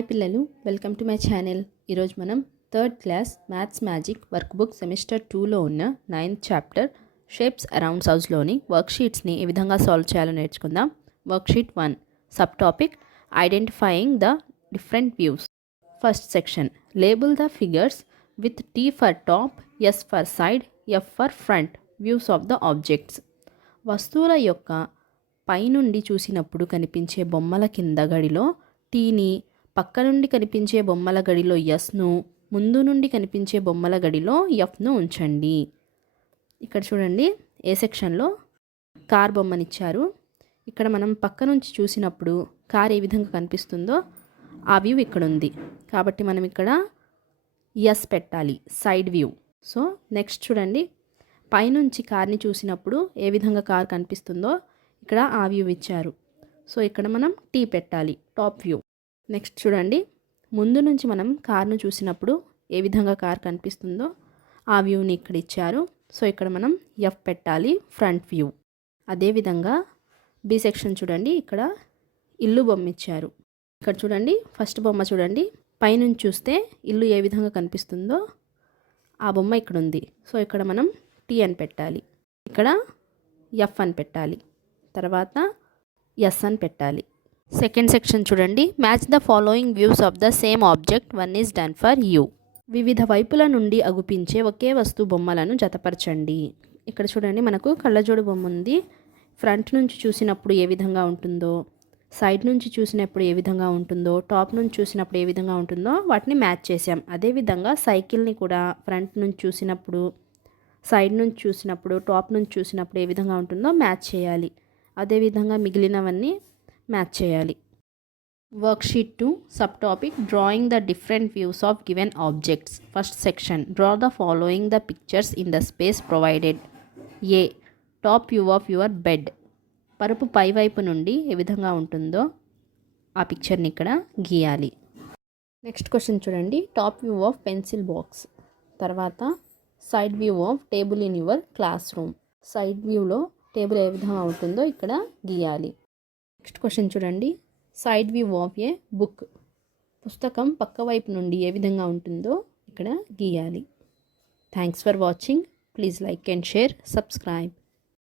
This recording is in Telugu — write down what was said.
హాయ్ పిల్లలు, వెల్కమ్ టు మై ఛానల్. ఈరోజు మనం third class maths magic work book semester 2లో ఉన్న 9th చాప్టర్ షేప్స్ అరౌండ్ హౌస్లోని వర్క్షీట్స్ని ఏ విధంగా సాల్వ్ చేయాలో నేర్చుకుందాం. Worksheet 1 sub topic identifying the different views. First section label the figures with T for top, S for side, F for front views of the objects. వస్తువుల యొక్క పైనుండి చూసినప్పుడు కనిపించే బొమ్మల కింద గడిలో టీని, పక్క నుండి కనిపించే బొమ్మల గడిలో ఎస్ను, ముందు నుండి కనిపించే బొమ్మల గడిలో ఎఫ్ను ఉంచండి. ఇక్కడ చూడండి, ఏ సెక్షన్లో కార్ బొమ్మనిచ్చారు. ఇక్కడ మనం పక్క నుంచి చూసినప్పుడు కార్ ఏ విధంగా కనిపిస్తుందో ఆ వ్యూ ఇక్కడ ఉంది. కాబట్టి మనం ఇక్కడ ఎస్ పెట్టాలి, సైడ్ వ్యూ. సో నెక్స్ట్ చూడండి, పైనుంచి కార్ని చూసినప్పుడు ఏ విధంగా కార్ కనిపిస్తుందో ఇక్కడ ఆ వ్యూ ఇచ్చారు. సో ఇక్కడ మనం టీ పెట్టాలి, టాప్ వ్యూ. నెక్స్ట్ చూడండి, ముందు నుంచి మనం కార్ను చూసినప్పుడు ఏ విధంగా కార్ కనిపిస్తుందో ఆ వ్యూని ఇక్కడ ఇచ్చారు. సో ఇక్కడ మనం ఎఫ్ పెట్టాలి, ఫ్రంట్ వ్యూ. అదేవిధంగా బి సెక్షన్ చూడండి, ఇక్కడ ఇల్లు బొమ్మ ఇచ్చారు. ఇక్కడ చూడండి, ఫస్ట్ బొమ్మ చూడండి, పైనుంచి చూస్తే ఇల్లు ఏ విధంగా కనిపిస్తుందో ఆ బొమ్మ ఇక్కడ ఉంది. సో ఇక్కడ మనం టీ అని పెట్టాలి, ఇక్కడ ఎఫ్ అని పెట్టాలి, తర్వాత ఎస్ అని పెట్టాలి. సెకండ్ సెక్షన్ చూడండి, match the following views of the same object, 1 is done for you. వివిధ వైపుల నుండి అగుపించే ఒకే వస్తువు బొమ్మలను జతపరచండి. ఇక్కడ చూడండి, మనకు కళ్ళజోడు బొమ్మ ఉంది. ఫ్రంట్ నుంచి చూసినప్పుడు ఏ విధంగా ఉంటుందో, సైడ్ నుంచి చూసినప్పుడు ఏ విధంగా ఉంటుందో, టాప్ నుంచి చూసినప్పుడు ఏ విధంగా ఉంటుందో వాటిని మ్యాచ్ చేసాం. అదేవిధంగా సైకిల్ని కూడా ఫ్రంట్ నుంచి చూసినప్పుడు, సైడ్ నుంచి చూసినప్పుడు, టాప్ నుంచి చూసినప్పుడు ఏ విధంగా ఉంటుందో మ్యాచ్ చేయాలి. అదేవిధంగా మిగిలినవన్నీ మ్యాచ్ చేయాలి. Worksheet 2 sub topic drawing the different views of given objects. First section draw the following the pictures in the space provided. A top view of your bed. పరుపు పైవైపు నుండి ఏ విధంగా ఉంటుందో ఆ పిక్చర్ని ఇక్కడ గీయాలి. నెక్స్ట్ క్వశ్చన్ చూడండి, top view of pencil box. తర్వాత side view of table in your class room. Side వ్యూలో టేబుల్ ఏ విధంగా ఉంటుందో ఇక్కడ గీయాలి. నెక్స్ట్ క్వశ్చన్ చూడండి, side view of a book. పుస్తకం పక్క వైపు నుండి ఏ విధంగా ఉంటుందో ఇక్కడ గీయాలి. Thanks for watching. Please like and share, subscribe.